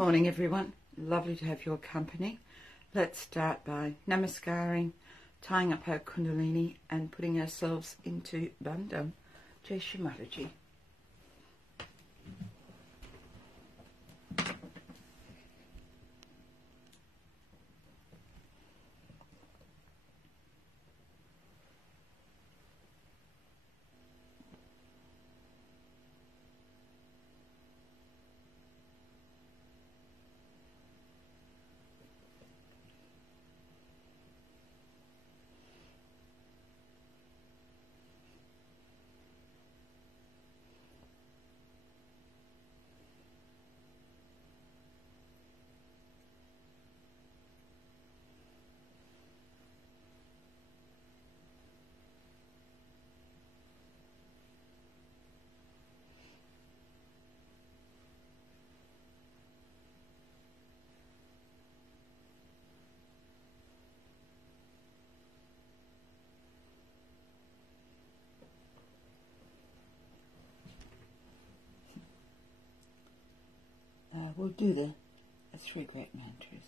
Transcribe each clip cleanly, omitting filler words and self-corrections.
morning everyone, lovely to have your company. Let's start by namaskaring, tying up our kundalini and putting ourselves into bandham. Jai Shri Mataji. We'll do the three great mantras.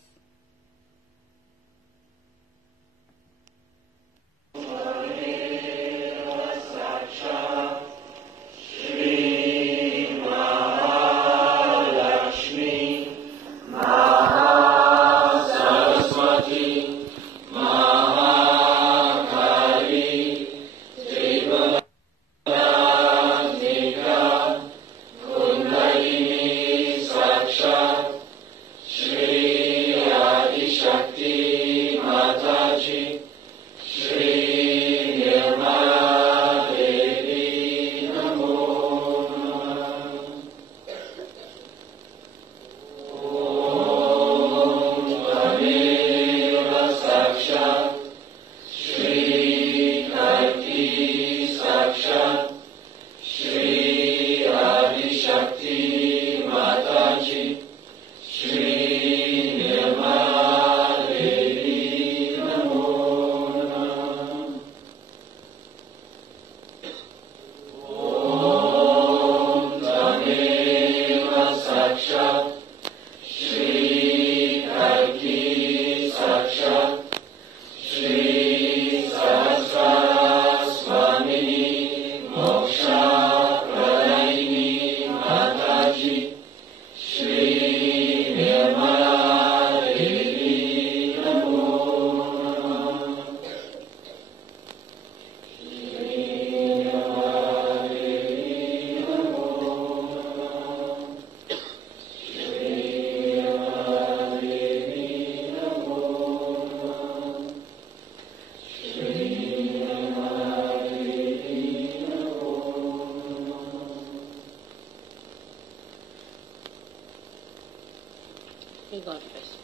God bless.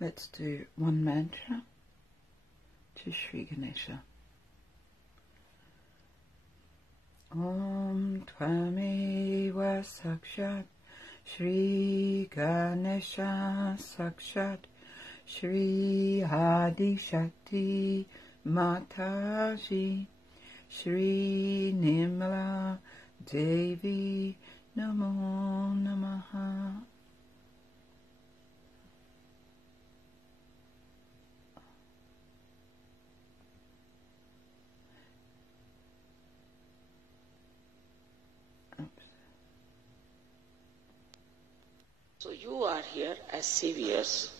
Let's do one mantra to Shri Ganesha. Om Tvameva Sakshat Shri Ganesha Sakshat Shri Adi Shakti Mataji Shri Nirmala Devi Namo Namaha. So you are here as saviors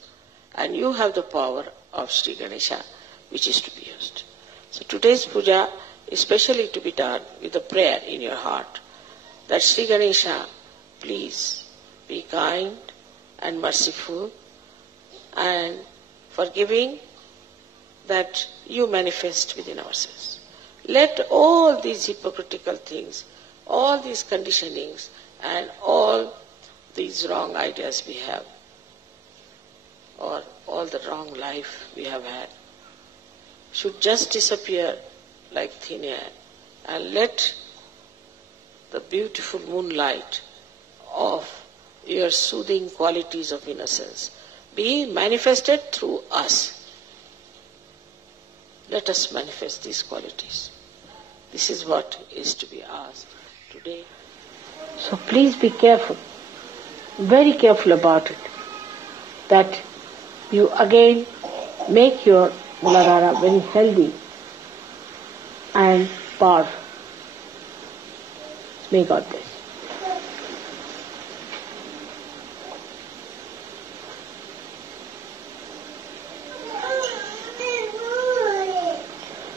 and you have the power of Shri Ganesha which is to be used. So today's puja is specially to be done with a prayer in your heart that Shri Ganesha, please be kind and merciful and forgiving that you manifest within ourselves. Let all these hypocritical things, all these conditionings and all these wrong ideas we have, or all the wrong life we have had, should just disappear like thin air, and let the beautiful moonlight of your soothing qualities of innocence be manifested through us. Let us manifest these qualities. This is what is to be asked today. So please be careful, very careful about it, that you again make your Muladhara very healthy and powerful. May God bless.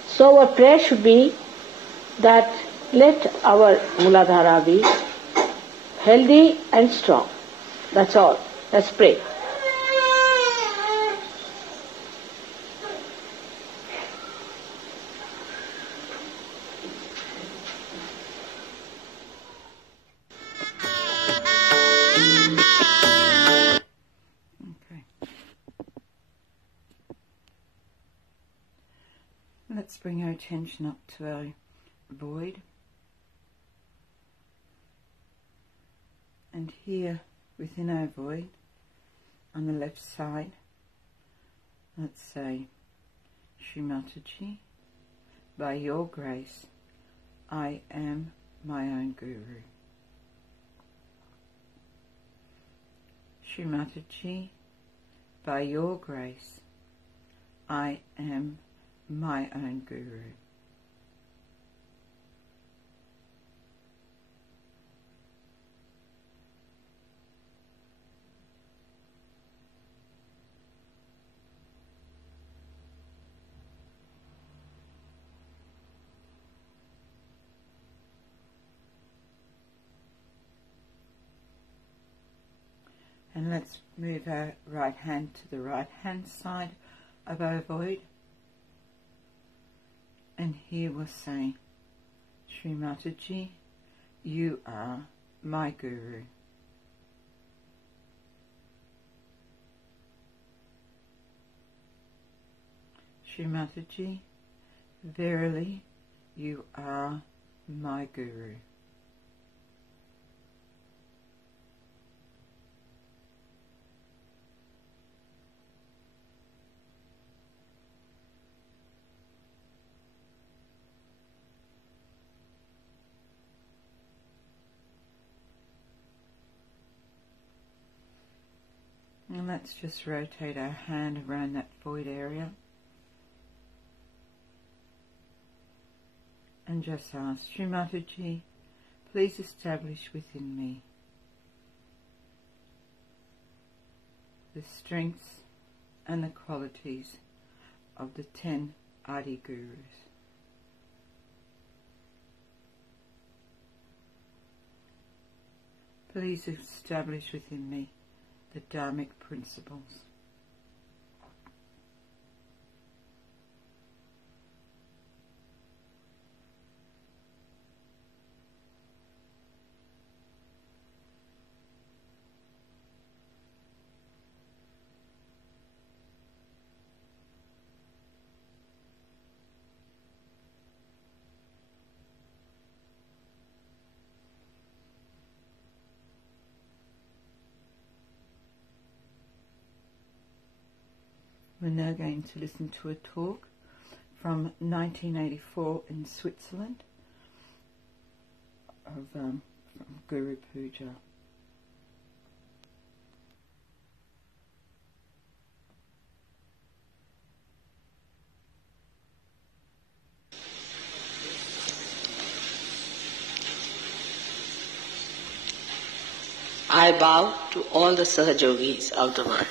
So our prayer should be that let our Muladhara be healthy and strong. That's all. Let's pray. Okay. Let's bring our attention up to our void. And here within our void, on the left side, let's say, Shri Mataji, by your grace, I am my own Guru. Shri Mataji, by your grace, I am my own Guru. And let's move our right hand to the right hand side of our void. And here we'll say, Shri Mataji, you are my Guru. Shri Mataji, verily you are my Guru. And let's just rotate our hand around that void area and just ask, Shri Mataji, please establish within me the strengths and the qualities of the 10 Adi Gurus. Please establish within me the Dharmic principles. We're now going to listen to a talk from 1984 in Switzerland from Guru Puja. I bow to all the Sahajogis of the world.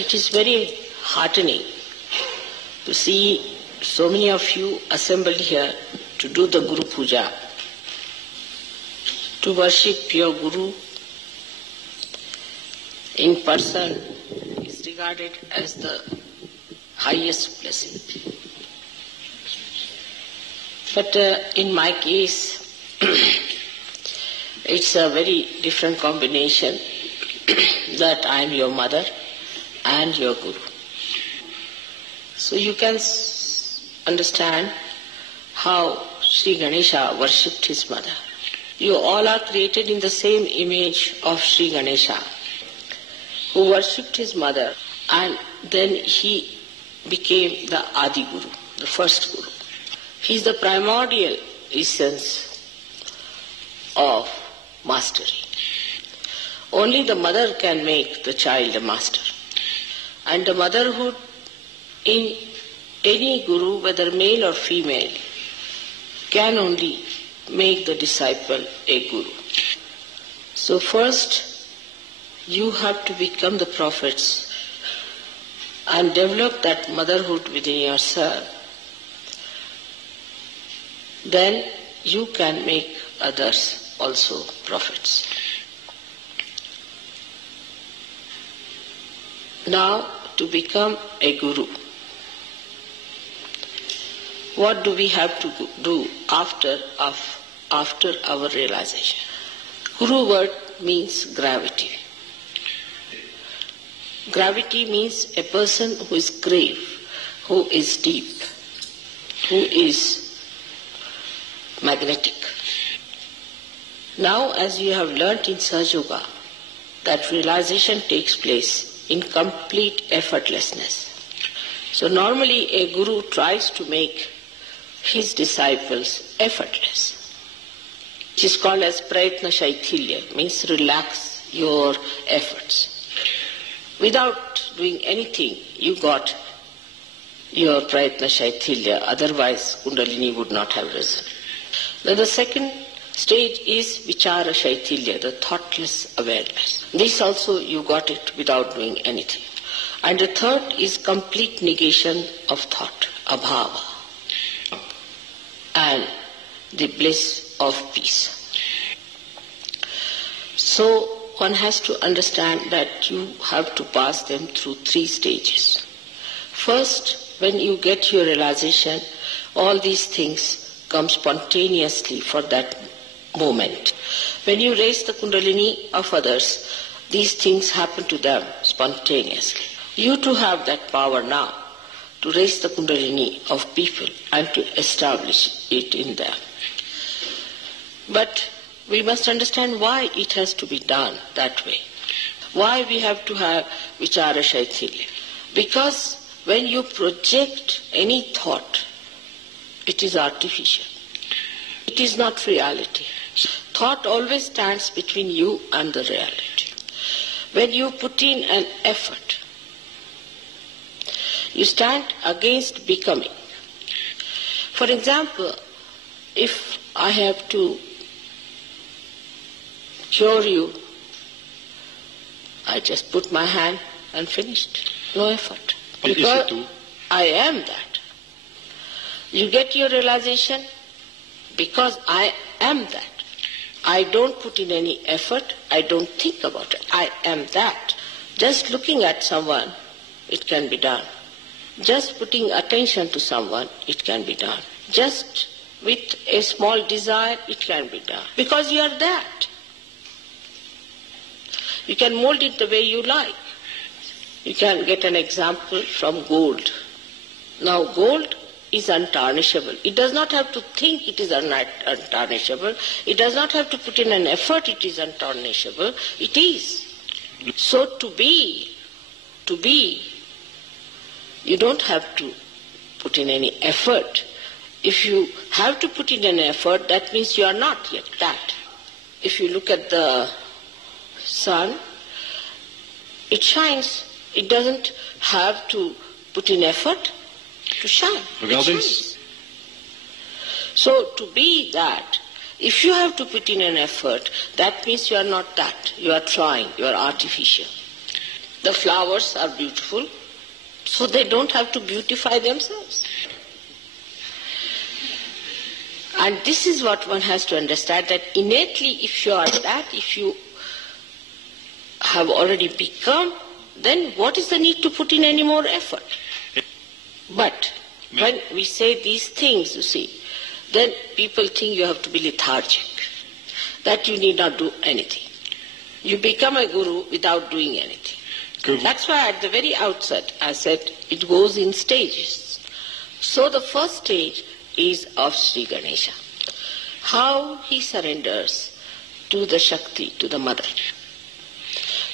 It is very heartening to see so many of you assembled here to do the Guru Puja. To worship your Guru in person is regarded as the highest blessing. But in my case, It's a very different combination that I am your mother and your guru. So you can understand how Sri Ganesha worshipped his mother. You all are created in the same image of Sri Ganesha, who worshipped his mother, and then he became the Adi Guru, the first Guru. He is the primordial essence of mastery. Only the mother can make the child a master. And the motherhood in any guru, whether male or female, can only make the disciple a guru. So first, you have to become the prophets and develop that motherhood within yourself. Then you can make others also prophets. Now, to become a guru, what do we have to do after our realization? Guru word means gravity. Gravity means a person who is grave, who is deep, who is magnetic. Now, as you have learnt in Sahaja, that realization takes place in complete effortlessness. So normally a guru tries to make his disciples effortless, which is called as prayatna shaithilya, means relax your efforts. Without doing anything, you got your prayatna shaithilya, otherwise kundalini would not have risen. Then the second stage is vichara shaithilya, the thoughtless awareness. This also you got it without doing anything. And the third is complete negation of thought, abhava, and the bliss of peace. So one has to understand that you have to pass them through 3 stages. First, when you get your realization, all these things come spontaneously for that moment. When you raise the kundalini of others, these things happen to them spontaneously. You too have that power now to raise the kundalini of people and to establish it in them. But we must understand why it has to be done that way. Why we have to have vichara shaithilya. Because when you project any thought, it is artificial. It is not reality. Thought always stands between you and the reality. When you put in an effort, you stand against becoming. For example, if I have to cure you, I just put my hand and finished. No effort. Because I am that. You get your realization because I am that. I don't put in any effort. I don't think about it. I am that. Just looking at someone, it can be done. Just putting attention to someone, it can be done. Just with a small desire, it can be done. Because you are that. You can mold it the way you like. You can get an example from gold. Now gold is untarnishable. It does not have to think it is untarnishable. It does not have to put in an effort it is untarnishable. It is. So to be, you don't have to put in any effort. If you have to put in an effort, that means you are not yet that. If you look at the sun, it shines. It doesn't have to put in effort to shine. It shines. So to be that, if you have to put in an effort, that means you are not that. You are trying. You are artificial. The flowers are beautiful, so they don't have to beautify themselves. And this is what one has to understand, that innately if you are that, if you have already become, then what is the need to put in any more effort? But when we say these things, you see, then people think you have to be lethargic. that you need not do anything. You become a guru without doing anything. Good. That's why at the very outset I said it goes in stages. So the first stage is of Sri Ganesha. How he surrenders to the Shakti, to the Mother.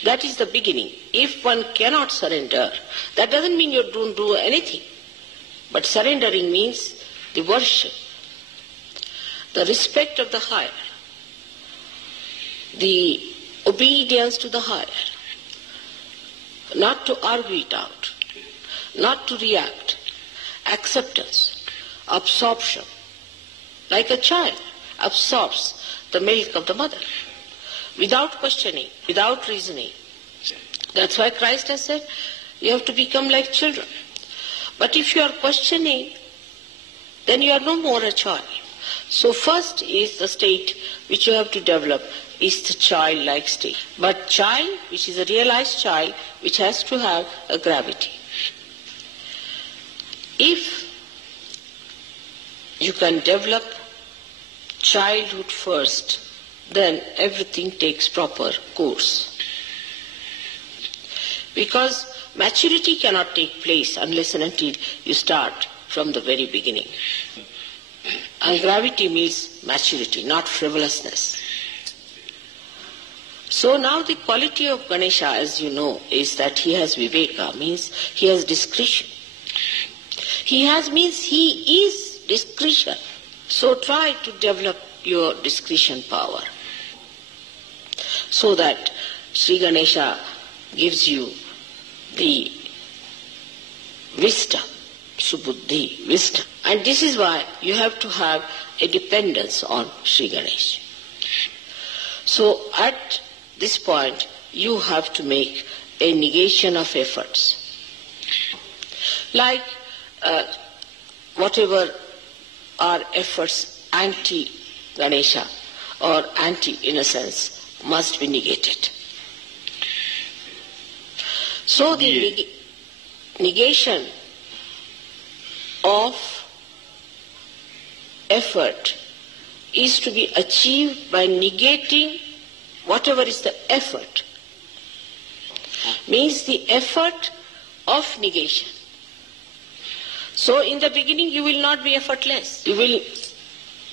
That is the beginning. If one cannot surrender, that doesn't mean you don't do anything. But surrendering means the worship, the respect of the higher, the obedience to the higher, not to argue it out, not to react, acceptance, absorption, like a child absorbs the milk of the mother, without questioning, without reasoning. That's why Christ has said, you have to become like children. But if you are questioning, then you are no more a child. So first is the state which you have to develop, is the childlike state. But child, which is a realized child, which has to have a gravity. If you can develop childhood first, then everything takes proper course. Because maturity cannot take place unless and until you start from the very beginning. And gravity means maturity, not frivolousness. So now the quality of Ganesha, as you know, is that he has viveka, means he has discretion. He has means he is discretion. So try to develop your discretion power, so that Sri Ganesha gives you the wisdom, subuddhi, wisdom. And this is why you have to have a dependence on Sri Ganesha. So at this point, you have to make a negation of efforts. Like whatever are efforts anti-Ganesha or anti-innocence must be negated. So the negation of effort is to be achieved by negating whatever is the effort. Means the effort of negation. So in the beginning you will not be effortless. You will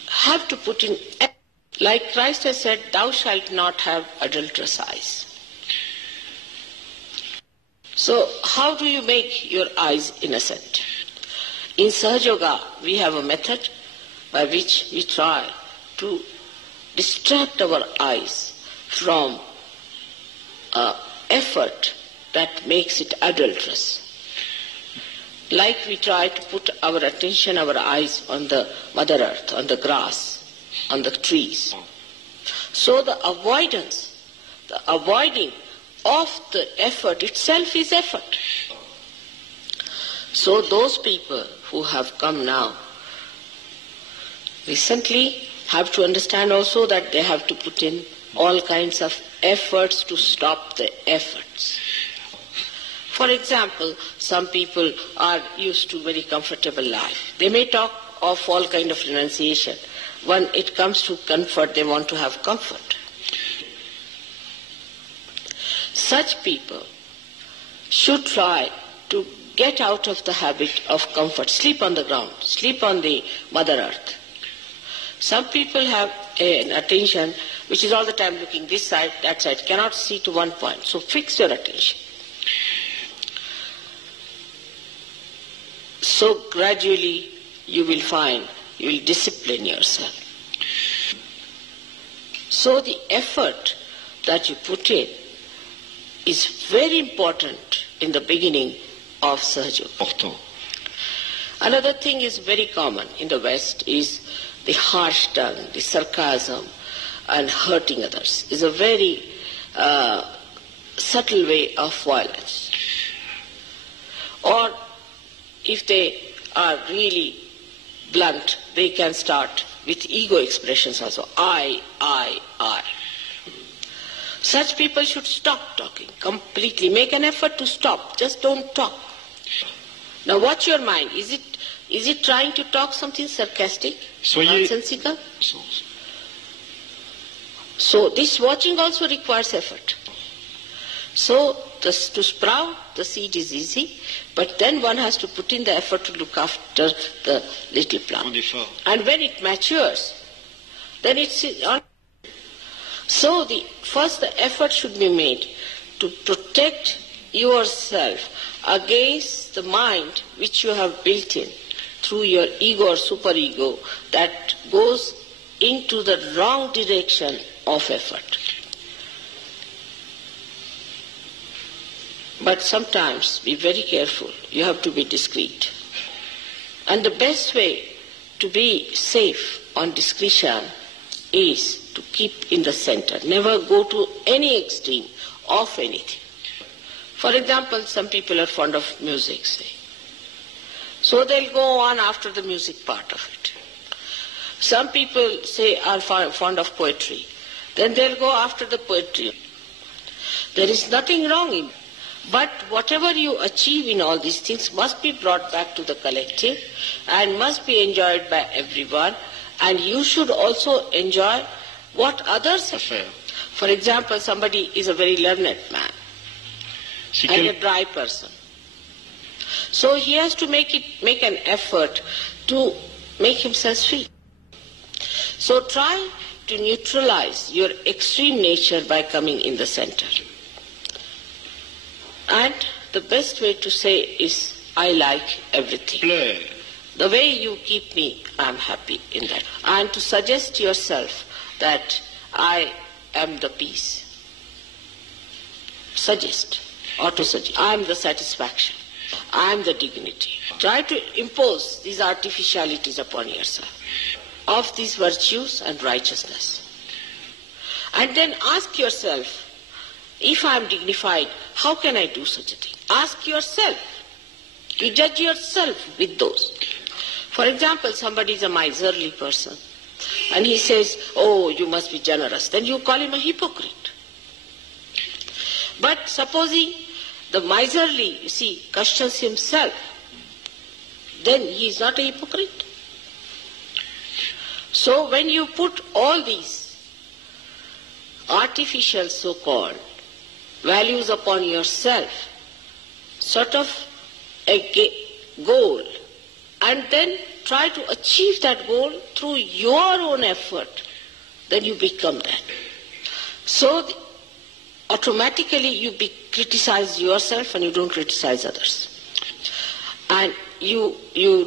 have to put in effort. Like Christ has said, thou shalt not have adulterous eyes. So how do you make your eyes innocent? In Sahaja Yoga, we have a method by which we try to distract our eyes from effort that makes it adulterous. Like we try to put our attention, our eyes on the Mother Earth, on the grass, on the trees. So the avoiding of the effort itself is effort. So those people who have come now recently have to understand also that they have to put in all kinds of efforts to stop the efforts. For example, some people are used to very comfortable life. They may talk of all kind of renunciation. When it comes to comfort, they want to have comfort. Such people should try to get out of the habit of comfort. Sleep on the ground, sleep on the Mother Earth. Some people have an attention which is all the time looking this side, that side, cannot see to one point. So fix your attention. So gradually you will find, you will discipline yourself. So the effort that you put in is very important in the beginning of Sahaja Yoga. Another thing is very common in the West is the harsh tongue, the sarcasm and hurting others is a very subtle way of violence. Or if they are really blunt, they can start with ego expressions also. I. Such people should stop talking completely. Make an effort to stop. Just don't talk. Now watch your mind. Is it trying to talk something sarcastic, nonsensical? So this watching also requires effort. So to sprout the seed is easy, but then one has to put in the effort to look after the little plant. And when it matures, then it's on. So the effort should be made to protect yourself against the mind which you have built in through your ego or superego that goes into the wrong direction of effort. But sometimes be very careful. You have to be discreet. And the best way to be safe on discretion is to keep in the center. Never go to any extreme of anything. For example, some people are fond of music, say. So they'll go on after the music part of it. Some people say are fond of poetry. Then they'll go after the poetry. There is nothing wrong in it. But whatever you achieve in all these things must be brought back to the collective and must be enjoyed by everyone, and you should also enjoy what others have. For example, somebody is a very learned man and a dry person. So he has to make an effort to make himself sweet. So try to neutralize your extreme nature by coming in the center. And the best way to say is, I like everything. The way you keep me, I'm happy in that. And to suggest to yourself that I am the peace. Suggest, auto-suggest. I am the satisfaction. I am the dignity. Try to impose these artificialities upon yourself of these virtues and righteousness. And then ask yourself, if I am dignified, how can I do such a thing? Ask yourself. You judge yourself with those. For example, somebody is a miserly person and he says, oh, you must be generous. Then you call him a hypocrite. But supposing the miserly, you see, questions himself, then he is not a hypocrite. So when you put all these artificial so-called values upon yourself, sort of a goal, and then try to achieve that goal through your own effort, then you become that. So automatically you criticize yourself and you don't criticize others. And you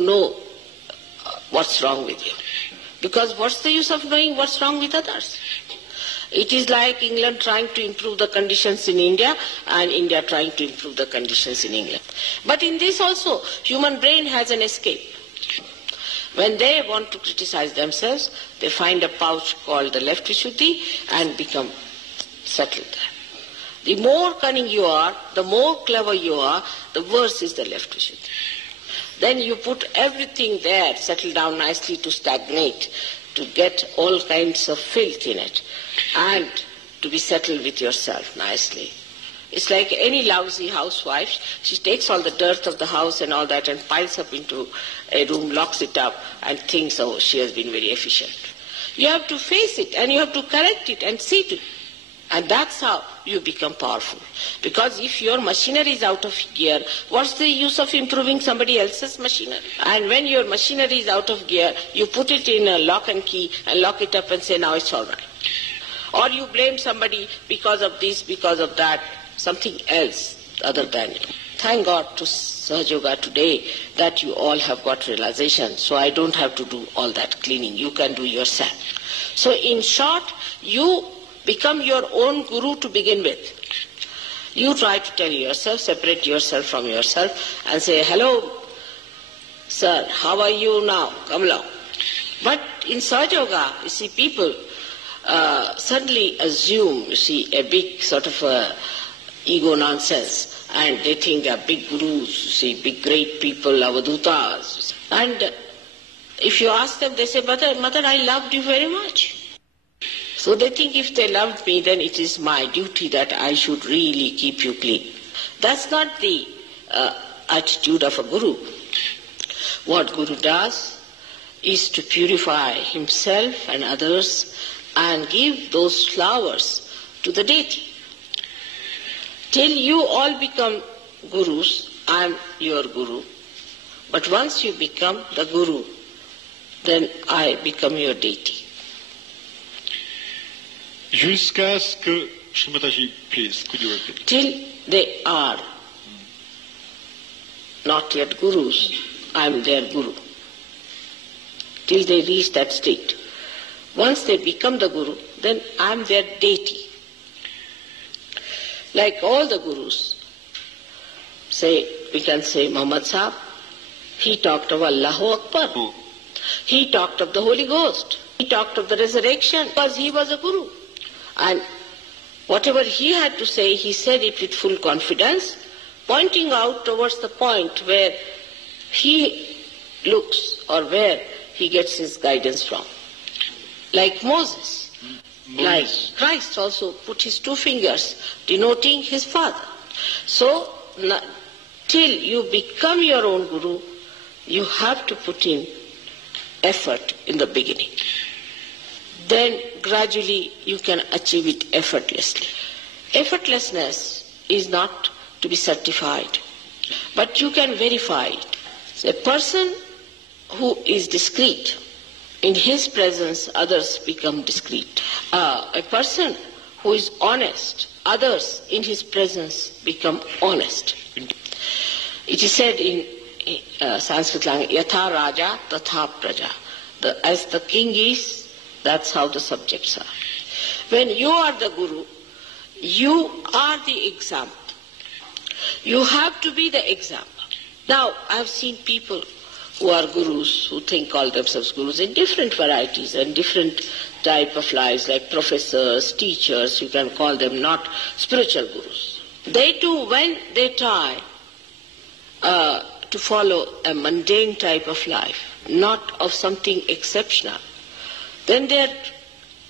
know what's wrong with you. Because what's the use of knowing what's wrong with others? It is like England trying to improve the conditions in India and India trying to improve the conditions in England. But in this also, human brain has an escape. When they want to criticize themselves, they find a pouch called the left Vishuddhi and become settled there. The more cunning you are, the more clever you are, the worse is the left Vishuddhi. Then you put everything there, settle down nicely to stagnate, to get all kinds of filth in it, and to be settled with yourself nicely. It's like any lousy housewife. She takes all the dirt of the house and all that and piles up into a room, locks it up, and thinks, oh, she has been very efficient. You have to face it and you have to correct it and see to it. And that's how you become powerful. Because if your machinery is out of gear, what's the use of improving somebody else's machinery? And when your machinery is out of gear, you put it in a lock and key and lock it up and say, now it's all right. Or you blame somebody because of this, because of that, something else other than it. Thank God to Sahaja Yoga today that you all have got realization, so I don't have to do all that cleaning. You can do yourself. So in short, you become your own guru to begin with. You try to tell yourself, separate yourself from yourself and say, hello, sir, how are you now? Come along. But in Sahaja Yoga, you see, people suddenly assume, you see, a big sort of ego nonsense, and they think they are big gurus, you see, big great people, avadutas. And if you ask them, they say, Mother, I loved you very much. So they think if they loved me, then it is my duty that I should really keep you clean. That's not the attitude of a guru. What guru does is to purify himself and others and give those flowers to the deity. Till you all become gurus, I am your guru. But once you become the guru, then I become your deity. Jusqu'à ce que, Shri Mataji, please, could you repeat? Till they are not yet gurus, I am their guru. Till they reach that state. Once they become the guru, then I am their deity. Like all the gurus, we can say Muhammad Sahib, he talked of Allahu Akbar. He talked of the Holy Ghost. He talked of the resurrection because he was a guru. And whatever he had to say, he said it with full confidence, pointing out towards the point where he looks or where he gets his guidance from. Like Moses. Like Christ also put his 2 fingers denoting his father. So, till you become your own guru, you have to put in effort in the beginning. Then gradually you can achieve it effortlessly. Effortlessness is not to be certified, but you can verify it. A person who is discreet, in his presence others become discreet. A person who is honest, others in his presence become honest. It is said in Sanskrit language, Yatha Raja Tatha Praja. As the king is, that's how the subjects are. When you are the guru, you are the example. You have to be the example. Now, I have seen people who are gurus, who call themselves gurus in different varieties and different type of lives, like professors, teachers, you can call them, not spiritual gurus. They too, when they try to follow a mundane type of life, not of something exceptional, then their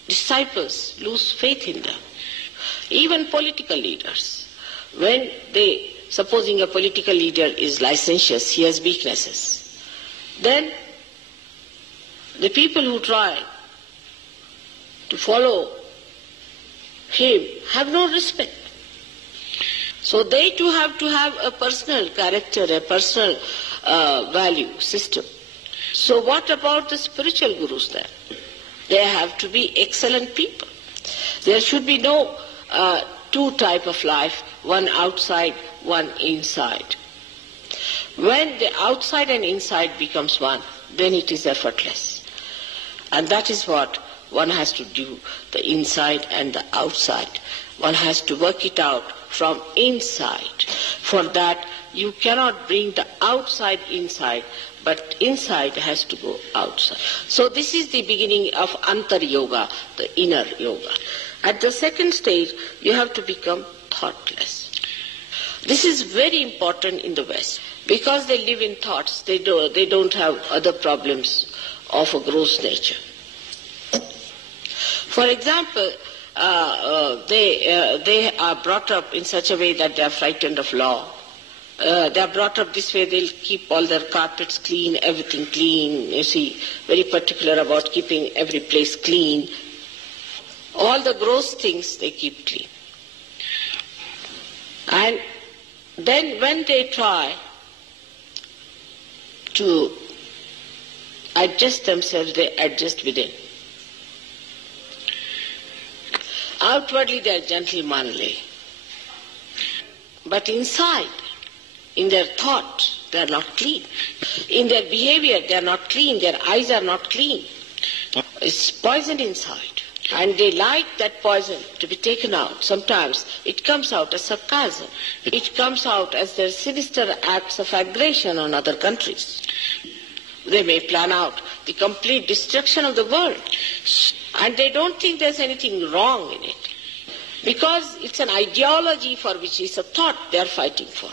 disciples lose faith in them. Even political leaders, when supposing a political leader is licentious, he has weaknesses, then the people who try to follow him have no respect. So they too have to have a personal character, a personal value system. So what about the spiritual gurus then? They have to be excellent people. There should be no 2 type of life, one outside, one inside. When the outside and inside becomes one, then it is effortless. And that is what one has to do, the inside and the outside. One has to work it out from inside. For that, you cannot bring the outside inside, but inside has to go outside. So this is the beginning of Antar Yoga, the inner yoga. At the second stage, you have to become thoughtless. This is very important in the West. Because they live in thoughts, they don't have other problems of a gross nature. For example, they are brought up in such a way that they are frightened of law. They are brought up this way, they'll keep all their carpets clean, everything clean, you see, very particular about keeping every place clean. All the gross things they keep clean. And then when they try to adjust themselves, they adjust within. Outwardly they are gentlemanly, but inside, in their thought, they are not clean. In their behavior, they are not clean. Their eyes are not clean. It's poison inside. And they like that poison to be taken out. Sometimes it comes out as sarcasm. It comes out as their sinister acts of aggression on other countries. They may plan out the complete destruction of the world. And they don't think there's anything wrong in it. Because it's an ideology for which is a thought they are fighting for.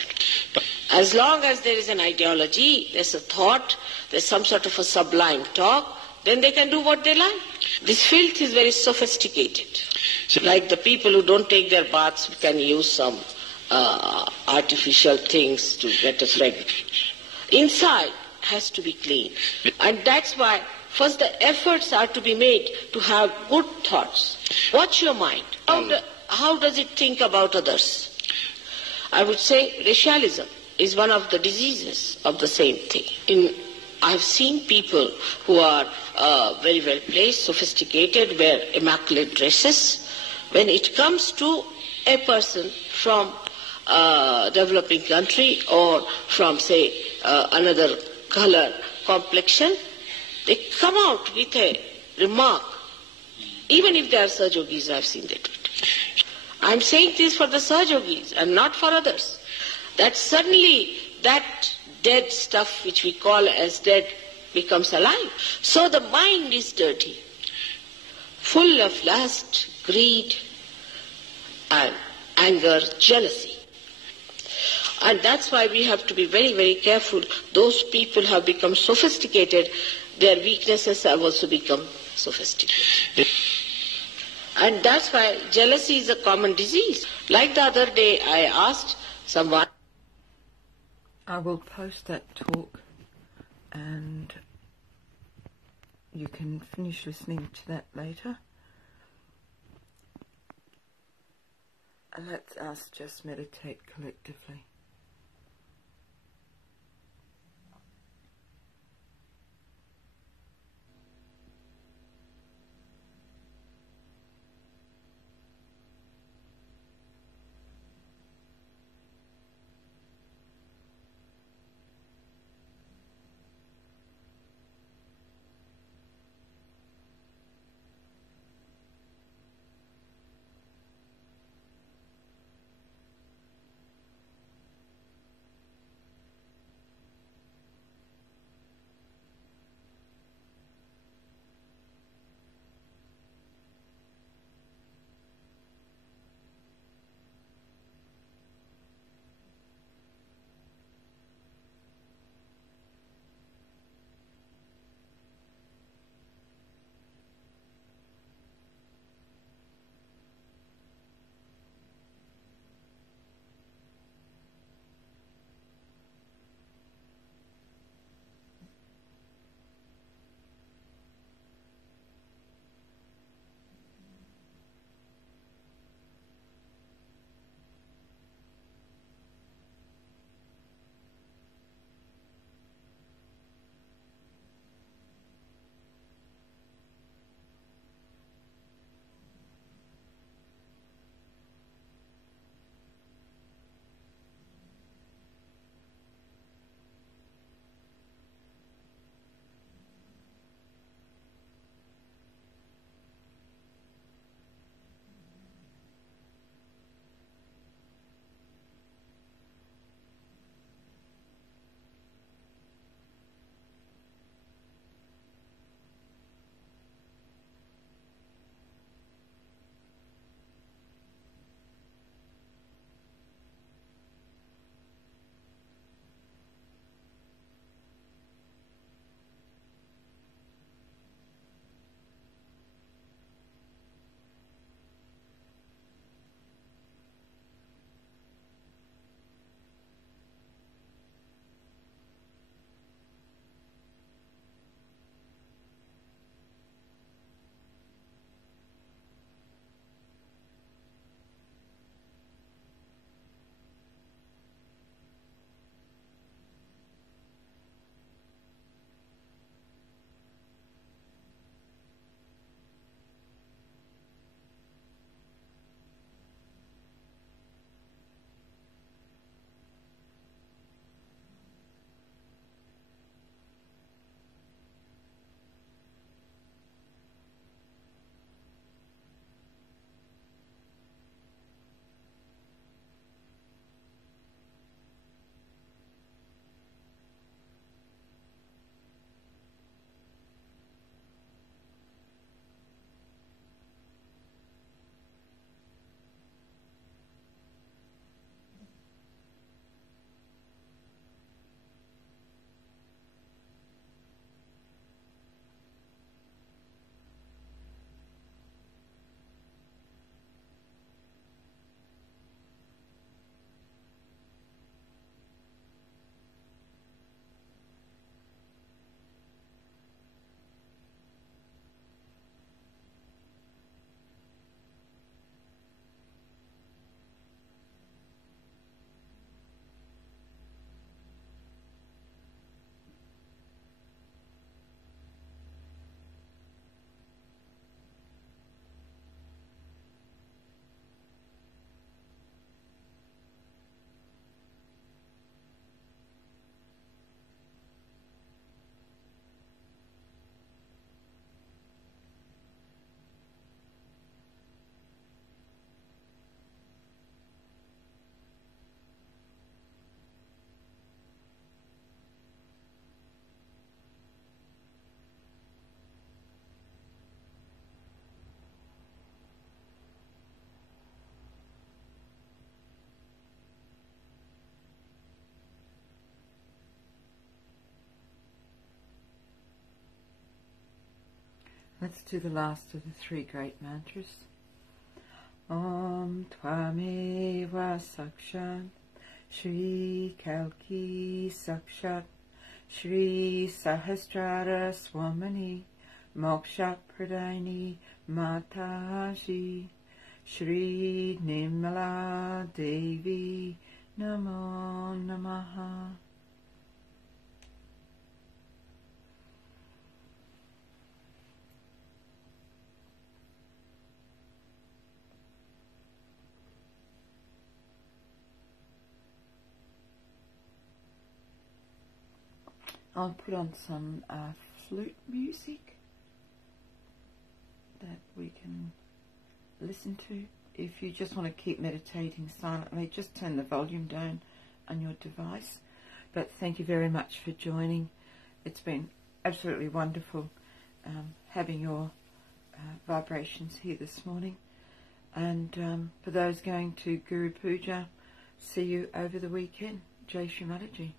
As long as there is an ideology, there's a thought, there's some sort of a sublime talk, then they can do what they like. This filth is very sophisticated. Like the people who don't take their baths can use some artificial things to get a fragrance. Inside has to be clean. And that's why first the efforts are to be made to have good thoughts. Watch your mind. How does it think about others? I would say racialism is one of the diseases of the same thing. I've seen people who are very well placed, sophisticated, wear immaculate dresses. When it comes to a person from a developing country or from, say, another color complexion, they come out with a remark. Even if they are Sahajogis, I've seen that. I'm saying this for the Sahajogis and not for others. That suddenly that dead stuff which we call as dead becomes alive. So the mind is dirty, full of lust, greed, and anger, jealousy. And that's why we have to be very, very careful. Those people have become sophisticated, their weaknesses have also become sophisticated. And that's why jealousy is a common disease. Like the other day I asked someone. I will post that talk and you can finish listening to that later. Let us just meditate collectively. Let's do the last of the three great mantras. Om Tvameva Sakshat Shri Kalki Sakshat Shri Sahasrara Swamini Moksha Pradini Mataji Shri Nimala Devi Namo Namaha. I'll put on some flute music that we can listen to. If you just want to keep meditating silently, just turn the volume down on your device. But thank you very much for joining. It's been absolutely wonderful having your vibrations here this morning. And for those going to Guru Puja, see you over the weekend. Jai Shri Mataji.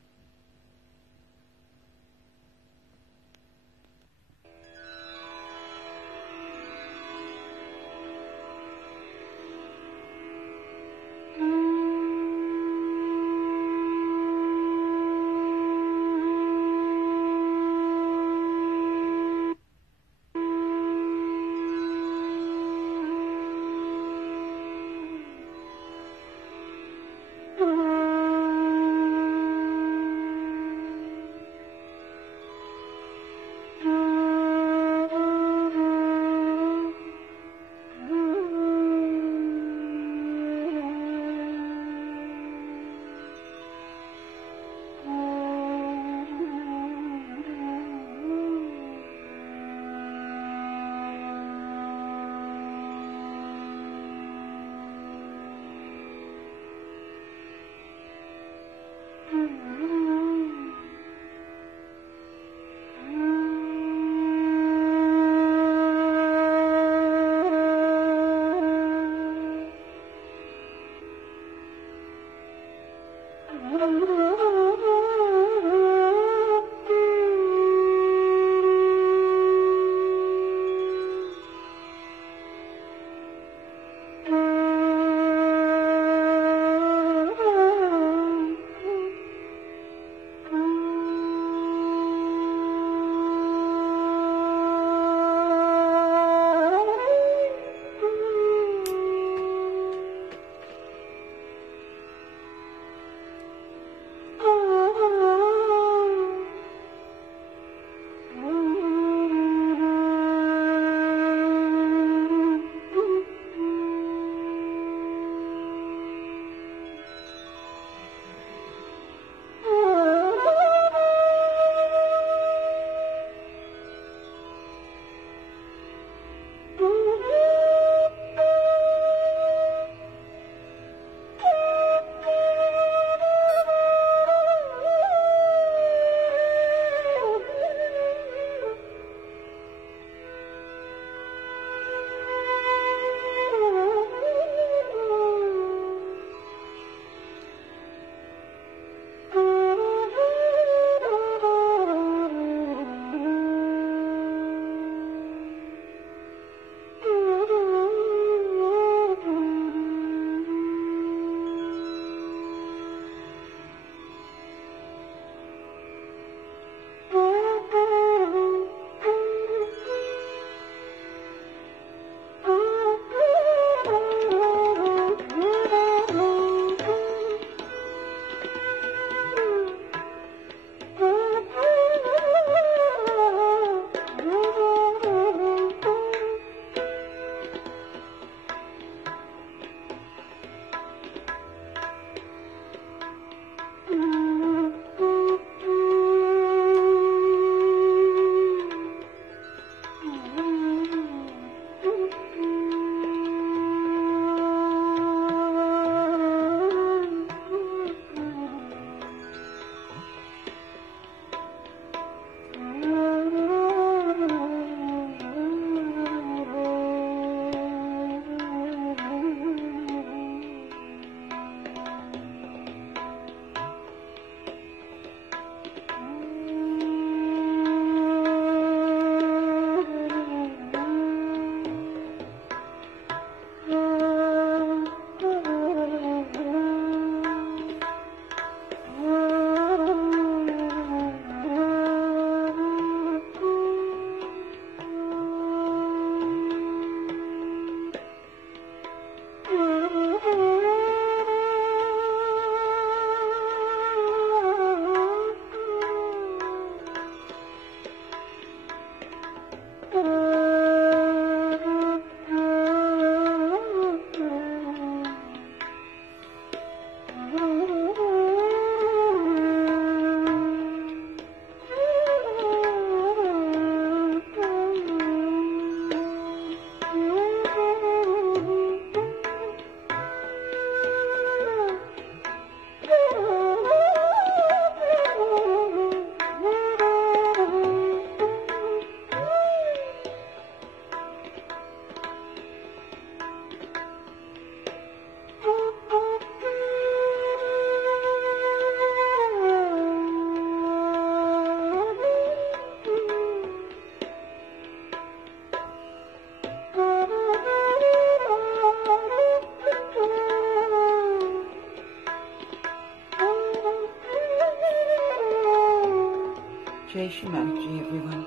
Shri Mataji, everyone.